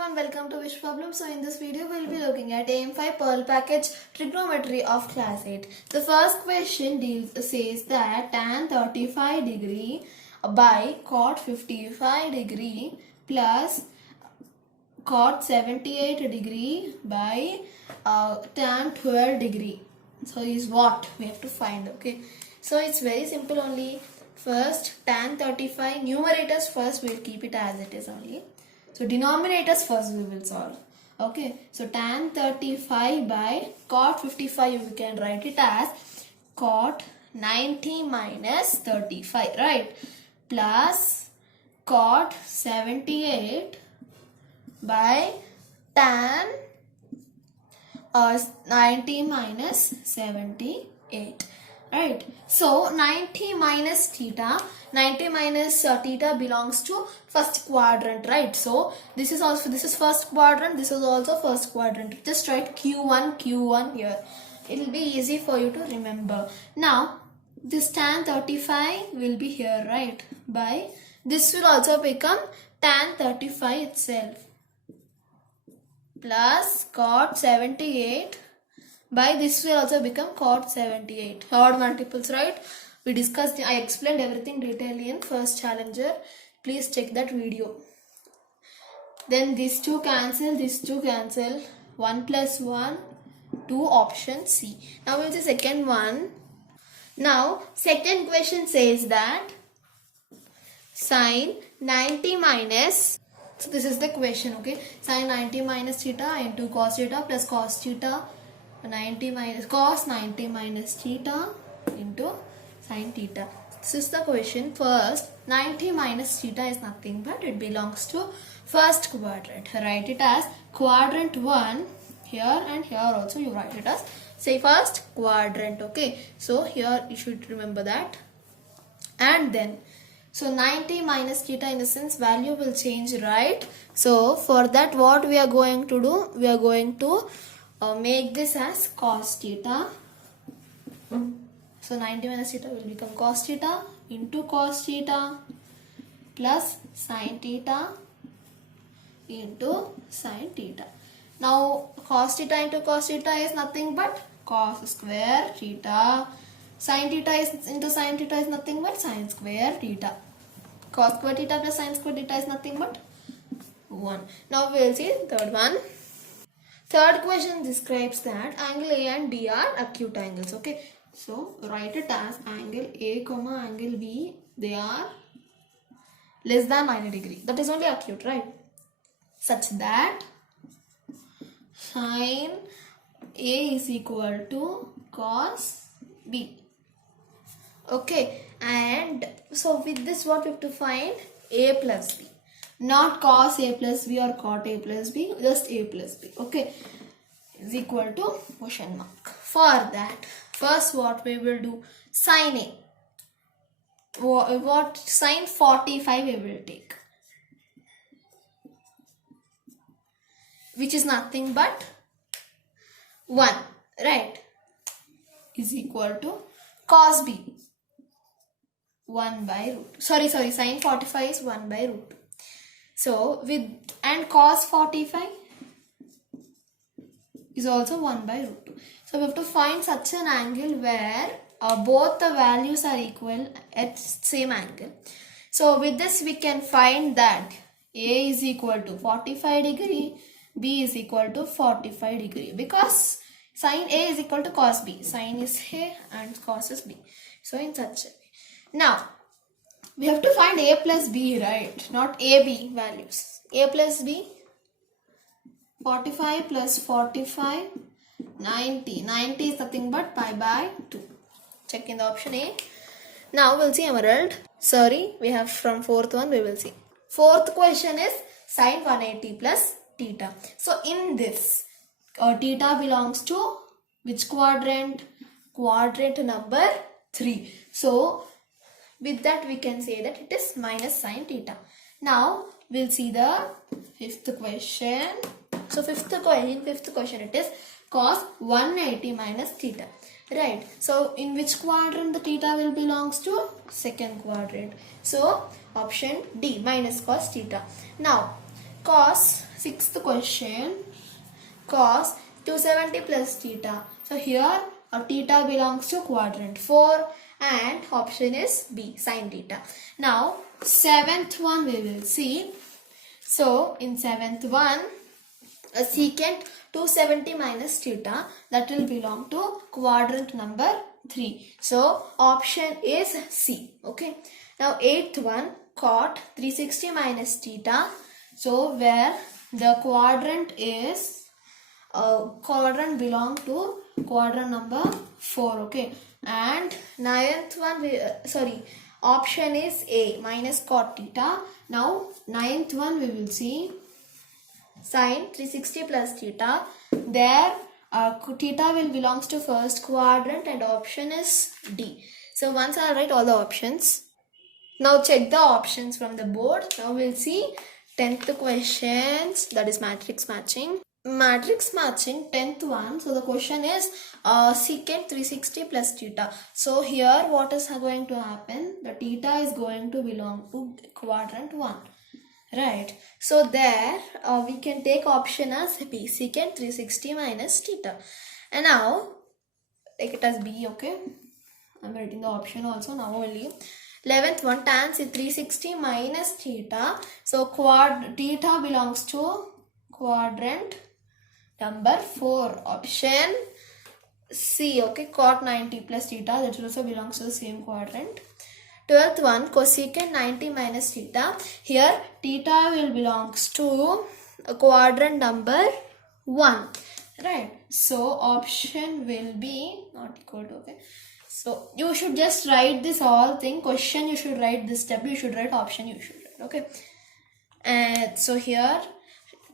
everyone, welcome to Wish Problem. So in this video we'll be looking at AM5 Pearl package trigonometry of class 8. The first question says that tan 35 degree by cot 55 degree plus cot 78 degree by tan 12 degree. So is what we have to find. Okay, so it's very simple only. First tan 35 numerators first we'll keep it as it is only. So denominators first we will solve. Okay, so tan 35 by cot 55 we can write it as cot 90 minus 35, right? Plus cot 78 by tan 90 minus 78. Right, so 90 minus theta belongs to first quadrant, right? So this is first quadrant, this is also first quadrant. Just write q1 here. It will be easy for you to remember. Now this tan 35 will be here, right? By this will also become tan 35 itself plus cot 78 by this will also become cot 78. Odd multiples, right? We discussed, I explained everything detailedly in first challenger. Please check that video. Then these two cancel, 1 plus 1, 2, option C. Now we'll see second one. Now second question says that sin 90 minus, so this is the question, okay? Sin 90 minus theta into cos theta plus cos theta 90 minus cos 90 minus theta into sin theta. This is the question. First 90 minus theta is nothing but it belongs to first quadrant. Write it as quadrant 1 here, and here also you write it as say first quadrant. Okay, so here you should remember that. And then so 90 minus theta, in the sense value will change, right? So for that what we are going to do, we are going to make this as cos theta. So 90 minus theta will become cos theta into cos theta plus sin theta into sin theta. Now cos theta into cos theta is nothing but cos square theta. Sin theta is into sin theta is nothing but sin square theta. Cos square theta plus sin square theta is nothing but 1. Now we will see third one. Third question describes that angle A and B are acute angles. Okay, so write it as angle A comma angle B, they are less than 90 degree. That is only acute, right? Such that sin A is equal to cos B. Okay, and so with this what we have to find? A plus B. Not cos A plus B or cot A plus B, just A plus B. Okay, is equal to question mark. For that, first what we will do, sin A. What sin 45 we will take, which is nothing but 1, right? Is equal to cos B 1 by root. Sorry, sin 45 is 1 by root. So with and cos 45 is also 1 by root 2. So we have to find such an angle where both the values are equal at same angle. So with this we can find that A is equal to 45 degree, B is equal to 45 degree, because sin A is equal to cos B. Sin is A and cos is B. So in such a way. Now we have to find A plus B, right? Not AB values. A plus B, 45 plus 45, 90. 90 is nothing but pi by 2. Check in the option A. Now we'll see emerald. Sorry, we have from fourth one we will see. Fourth question is sin 180 plus theta. So in this, theta belongs to which quadrant? Quadrant number 3. So with that we can say that it is minus sin theta. Now we'll see the fifth question. So fifth question it is cos 180 minus theta, right? So in which quadrant the theta will belongs to? Second quadrant. So option D, minus cos theta. Now cos sixth question, cos 270 plus theta. So here theta belongs to quadrant 4 and option is B, sin theta. Now seventh one we will see. So in seventh one, a secant 270 minus theta, that will belong to quadrant number 3. So option is C. Okay. Now eighth one, cot 360 minus theta. So where the quadrant is quadrant belong to quadrant number 4. Okay. And ninth one, option is A, minus cot theta. Now ninth one we will see sin 360 plus theta. There theta will belongs to first quadrant and option is D. So once I'll write all the options. Now check the options from the board. Now we'll see 10th questions, that is matrix matching. Matrix matching 10th one. So the question is secant 360 plus theta. So here what is going to happen? The theta is going to belong to quadrant 1. Right. So there we can take option as B, secant 360 minus theta. And now take it as B. Okay. I'm writing the option also now only. 11th one, tan 360 minus theta. So theta belongs to quadrant number 4, option C. Okay, cot 90 plus theta, that also belongs to the same quadrant. 12th one, cosecant 90 minus theta. Here theta will belongs to quadrant number 1. Right. So option will be not equal to, okay. So you should just write this all thing. Question you should write this step. You should write option you should write. Okay. And so here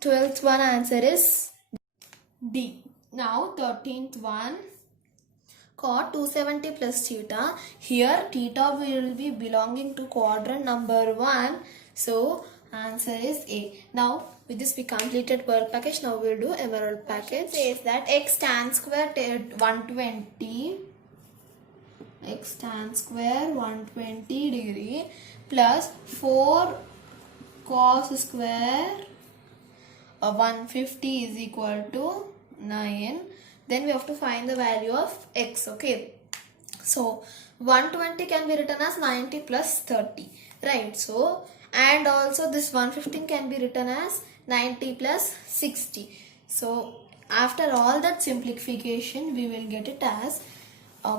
12th one answer is D. Now 13th one, cot 270 plus theta. Here theta will be belonging to quadrant number 1. So answer is A. Now with this we completed Pearl package. Now we'll do Emerald package. Says that x tan square 120, x tan square 120 degree plus 4 cos square 150 is equal to 9. Then we have to find the value of x. Okay. So 120 can be written as 90 plus 30. Right. So and also this 115 can be written as 90 plus 60. So after all that simplification we will get it as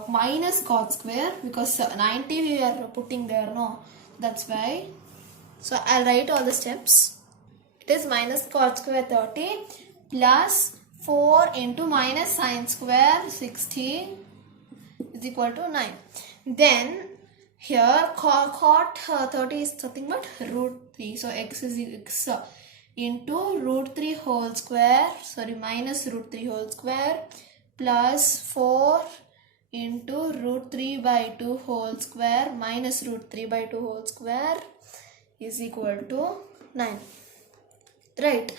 minus cot square, because 90 we are putting there, no, that's why. So I'll write all the steps. It is minus cot square 30 plus 4 into minus sine square 60 is equal to 9. Then here cot 30 is nothing but root 3. So x is x into root 3 whole square, minus root 3 whole square plus 4 into root 3 by 2 whole square minus root 3 by 2 whole square is equal to 9. Right.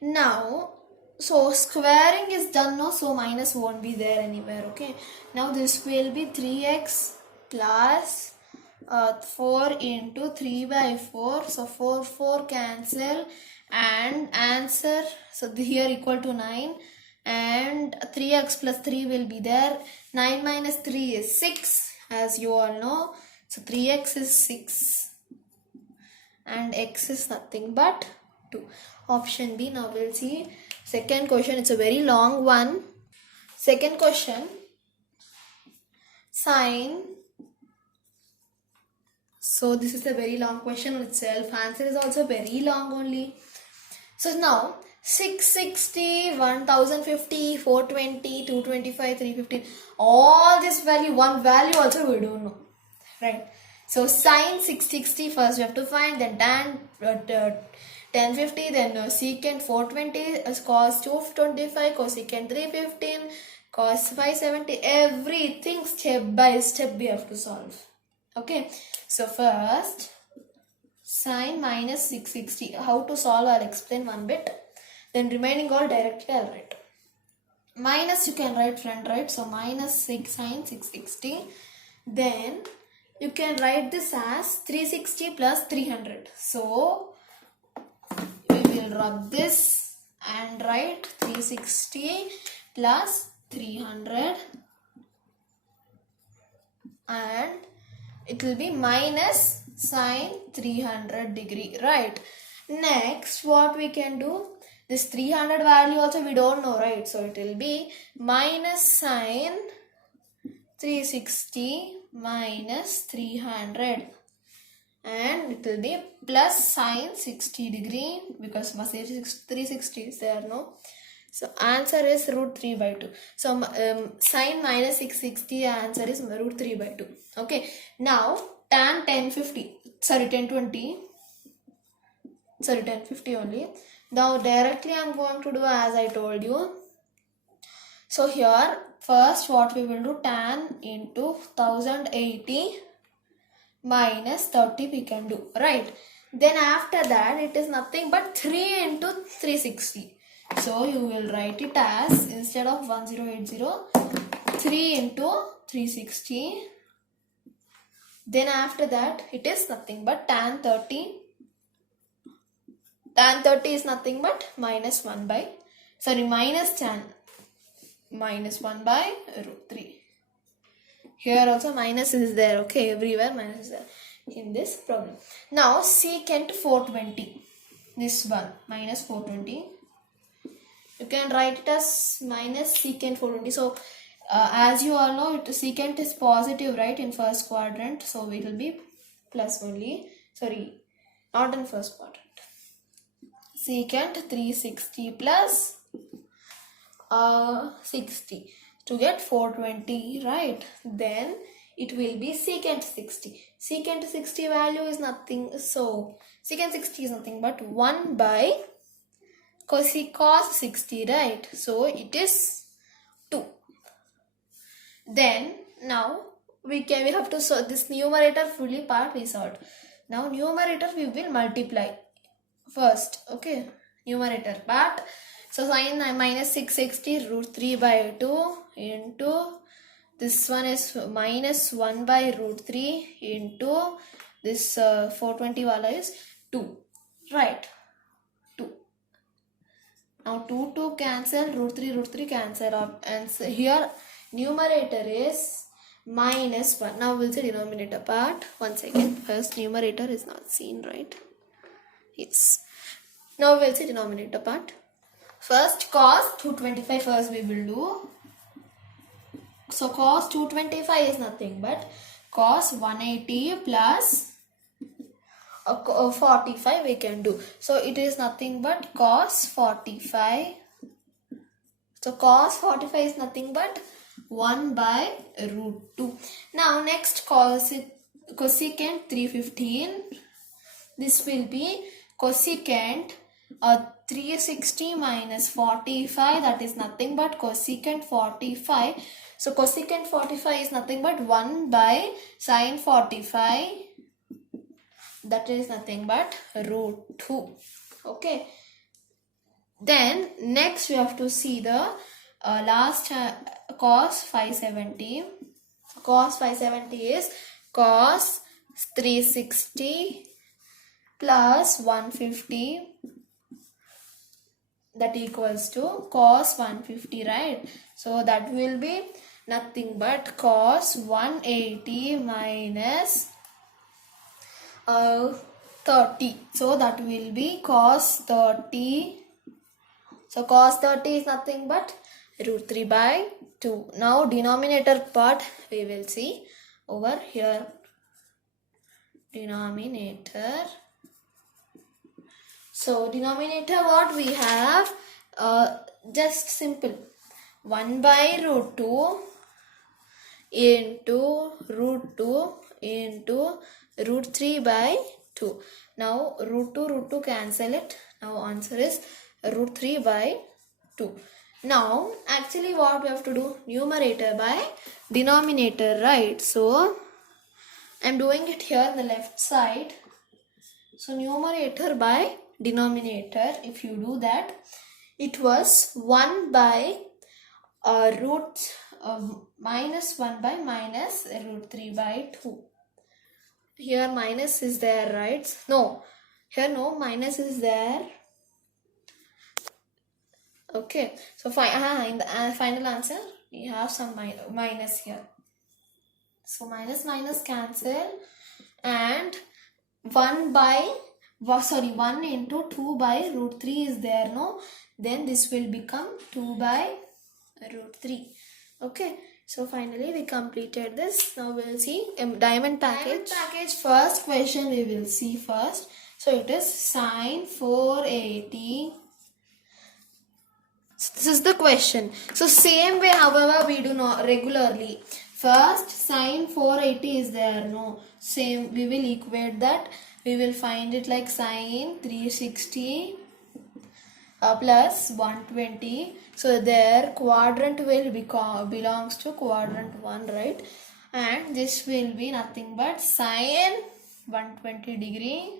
Now, so squaring is done, no, so minus won't be there anywhere. Okay. Now this will be 3x plus 4 into 3 by 4. So 4 cancel and answer. So here equal to 9. And 3x plus 3 will be there. 9 minus 3 is 6, as you all know. So 3x is 6 and x is nothing but 2. Option B. Now we'll see second question. It's a very long one. Second question, sine. So this is a very long question itself. Answer is also very long only. So now 660, 1050, 420, 225, 315, all this value, one value also we don't know, right? So sine 660 first we have to find, then tan 1050, then secant 420, cos 225, cosecant 315, cos 570, everything step by step we have to solve. Okay, so first sine minus 660, how to solve I'll explain one bit. Then remaining all directly I'll write. Minus you can write front, right? So minus 6 sine 660. Then you can write this as 360 plus 300. So we will rub this and write 360 plus 300, and it will be minus sine 300 degree, right? Next, what we can do, this 300 value also we don't know, right? So it will be minus sine 360 minus 300, and it will be plus sine 60 degree, because 360 is there, no? So answer is root 3 by 2. So sine minus 660, answer is root 3 by 2. Okay. Now tan 1050, sorry 1020, sorry 1050 only. Now directly I am going to do as I told you. So here first what we will do, tan into 1080 minus 30 we can do, right? Then after that it is nothing but 3 into 360. So you will write it as, instead of 1080, 3 into 360. Then after that it is nothing but tan 30. Tan 30 is nothing but minus 1 by, sorry, minus tan, minus 1 by root 3. Here also minus is there, okay, everywhere minus is there in this problem. Now secant 420, this one, minus 420. You can write it as minus secant 420. So as you all know, secant is positive, right, in first quadrant. So it will be plus only. Sorry, not in first quadrant. Secant 360 plus 60 to get 420, right? Then it will be secant 60. Secant 60 value is nothing. So secant 60 is nothing but 1 by cos 60, right? So it is 2. Then now we have to solve this numerator fully part we solved. Now numerator we will multiply first, okay, numerator part. So sine minus 660 root 3 by 2 into this one is minus 1 by root 3 into this 420 wala is 2, right? 2. Now 2 cancel, root 3 cancel off, and so here numerator is minus 1. Now we'll see denominator part. One second. First numerator is not seen, right? Yes. Now we'll see denominator part. First cos 225 first we will do. So cos 225 is nothing but cos 180 plus 45 we can do. So it is nothing but cos 45. So cos 45 is nothing but 1 by root 2. Now next cosecant 315. This will be cosecant 360 minus 45, that is nothing but cosecant 45. So cosecant 45 is nothing but 1 by sine 45, that is nothing but root 2. Okay. Then next we have to see the last cos 570. Cos 570 is cos 360 plus 150, that equals to cos 150, right? So that will be nothing but cos 180 minus 30. So that will be cos 30. So cos 30 is nothing but root 3 by 2. Now denominator part we will see over here. Denominator. So denominator what we have, just simple, 1 by root 2 into root 2 into root 3 by 2. Now root 2 cancel it. Now answer is root 3 by 2. Now actually what we have to do, numerator by denominator, right? So I am doing it here on the left side. So numerator by denominator, if you do that, it was 1 by minus 1 by minus root 3 by 2. Here minus is there, right? No, here no minus is there. Okay, so in the final answer we have some minus here. So minus minus cancel, and 1 into 2 by root 3 is there, no? Then this will become 2 by root 3. Okay, so finally we completed this. Now we will see diamond package. First question we will see first. So it is sine 480. So this is the question. So same way, however, we do not regularly. First sine 480 is there, no? Same, we will equate that. We will find it like sine 360 plus 120. So their quadrant will belongs to quadrant 1, right? And this will be nothing but sine 120 degree,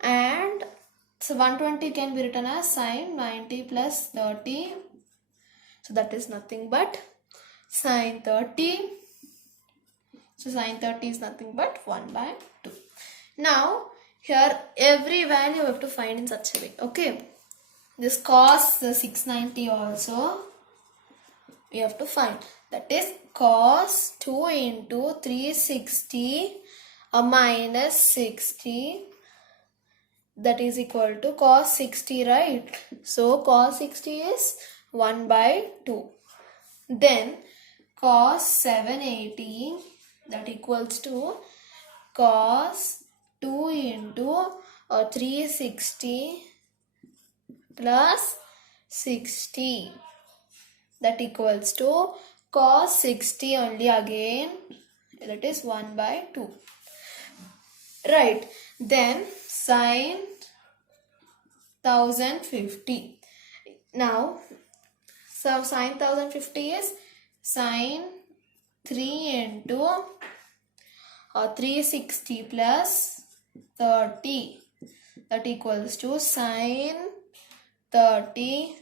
and so 120 can be written as sine 90 plus 30. So that is nothing but sine 30. So sine 30 is nothing but 1 by 2. Now here every value you have to find in such a way. Okay. This cos 690 also we have to find. That is cos 2 into 360 minus 60. That is equal to cos 60, right? So cos 60 is 1 by 2. Then cos 780, that equals to cos 2 into 360 plus 60. That equals to cos 60 only again. That is 1 by 2. Right. Then sine 1050. Now, so sine 1050 is sine 3 into 360 plus 30. That equals to sine 30.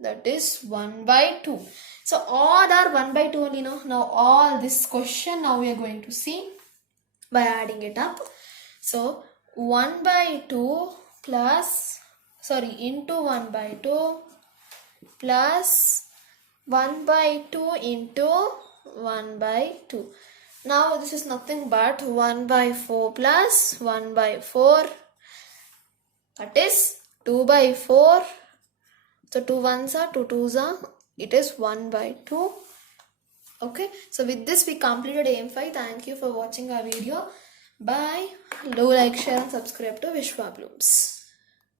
That is 1 by 2. So all are 1 by 2 only, no? Now all this question now we are going to see by adding it up. So 1 by 2 plus, into 1 by 2 plus 1 by 2 into 1 by 2. Now this is nothing but 1 by 4 plus 1 by 4. That is 2 by 4. So 2 1s are 2 2s are. It is 1 by 2. Okay. So with this we completed AM5. Thank you for watching our video. Bye. Do like, share and subscribe to Vishwa Blooms.